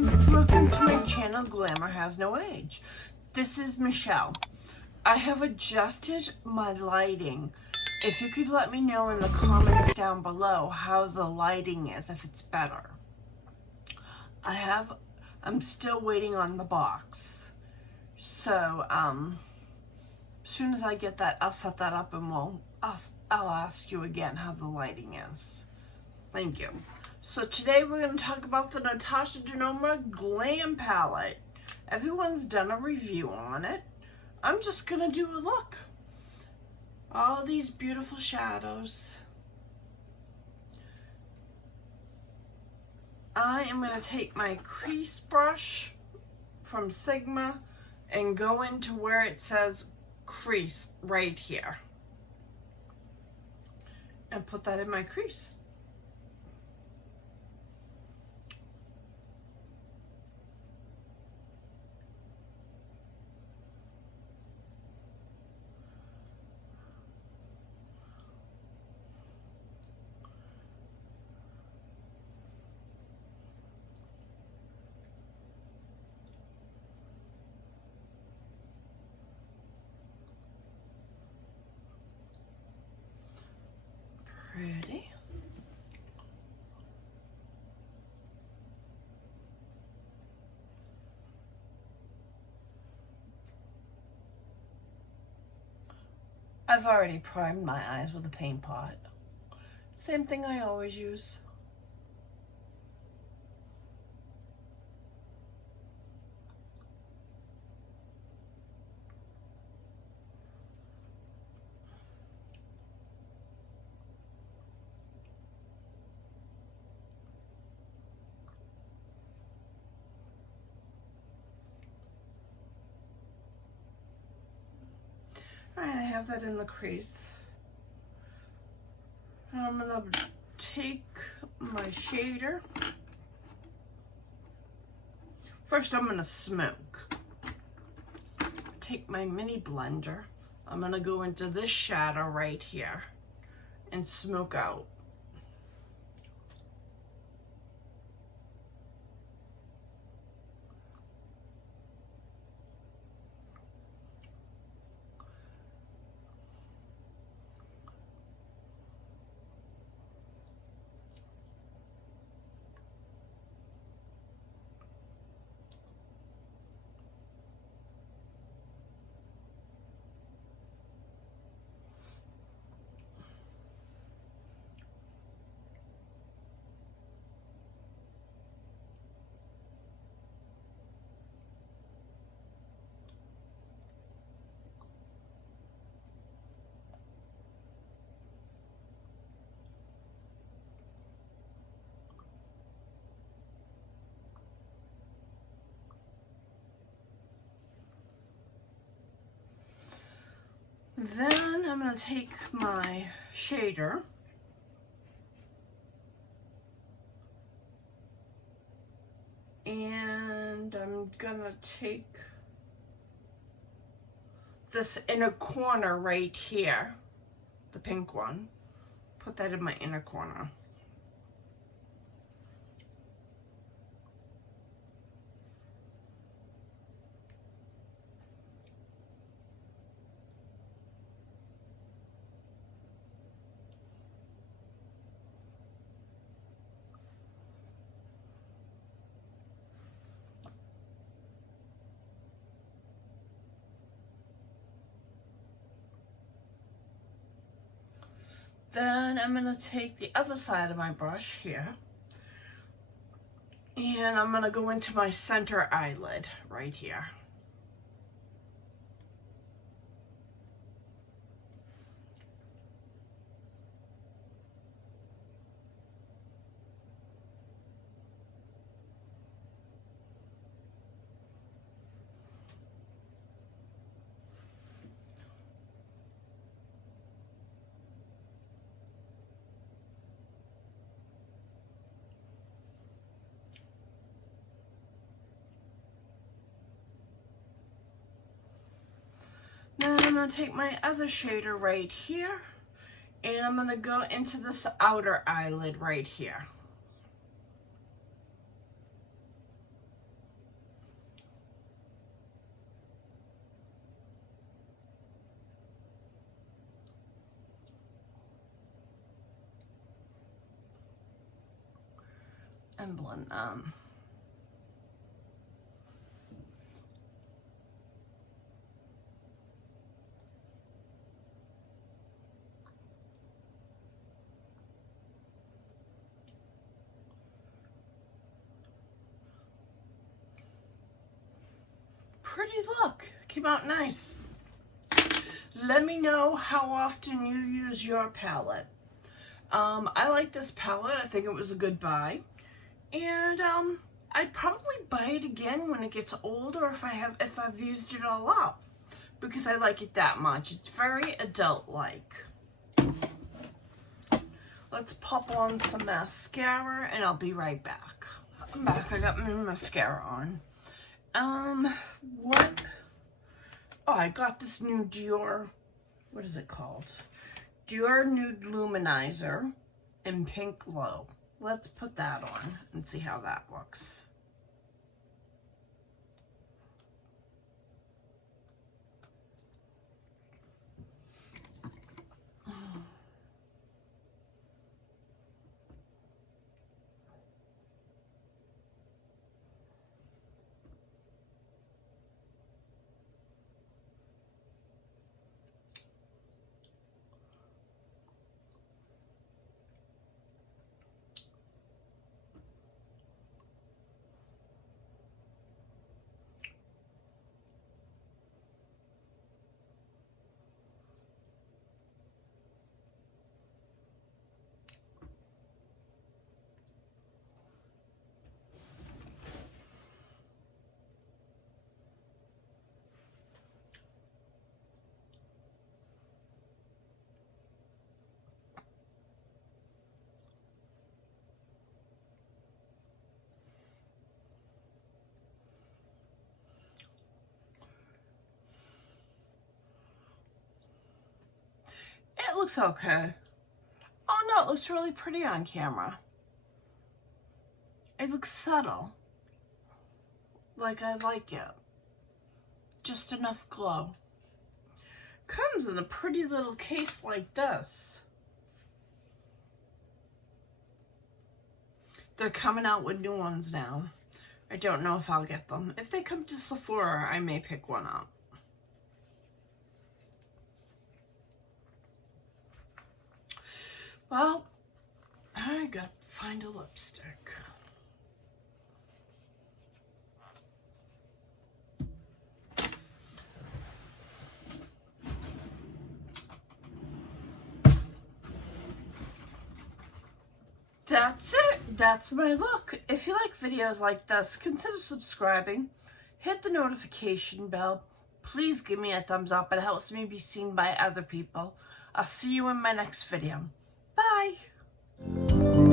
welcome to my channel, Glamour Has No Age. This is Michelle. I have adjusted my lighting. If you could let me know in the comments down below how the lighting is, if it's better. I'm still waiting on the box. So, as soon as I get that, I'll set that up and I'll ask you again how the lighting is. Thank you. So today we're going to talk about the Natasha Denona Glam palette. Everyone's done a review on it. I'm just going to do a look. All these beautiful shadows. I am going to take my crease brush from Sigma and go into where it says crease right here. And put that in my crease. Pretty. I've already primed my eyes with a paint pot. Same thing I always use. Alright, I have that in the crease. And I'm going to take my shader. First, I'm going to smoke. Take my mini blender. I'm going to go into this shadow right here and smoke out. Then I'm going to take my shader and I'm going to take this inner corner right here, the pink one, put that in my inner corner. Then I'm going to take the other side of my brush here and I'm going to go into my center eyelid right here. Then I'm going to take my other shader right here and I'm going to go into this outer eyelid right here. and blend them. Pretty look, came out nice. Let me know how often you use your palette. I like this palette. I think it was a good buy. And I'd probably buy it again when it gets older if I've used it all up, because I like it that much. It's very adult-like. Let's pop on some mascara and I'll be right back. I'm back. I got my mascara on. What? Oh, I got this new Dior, what is it called? Dior Nude Luminizer in Pink Glow. Let's put that on and see how that looks. It looks okay. Oh no, it looks really pretty on camera. It looks subtle. Like I like it. Just enough glow. Comes in a pretty little case like this. They're coming out with new ones now. I don't know if I'll get them. If they come to Sephora, I may pick one up. Well, I got to find a lipstick. That's it. That's my look. If you like videos like this, consider subscribing. Hit the notification bell. Please give me a thumbs up. It helps me be seen by other people. I'll see you in my next video. Bye.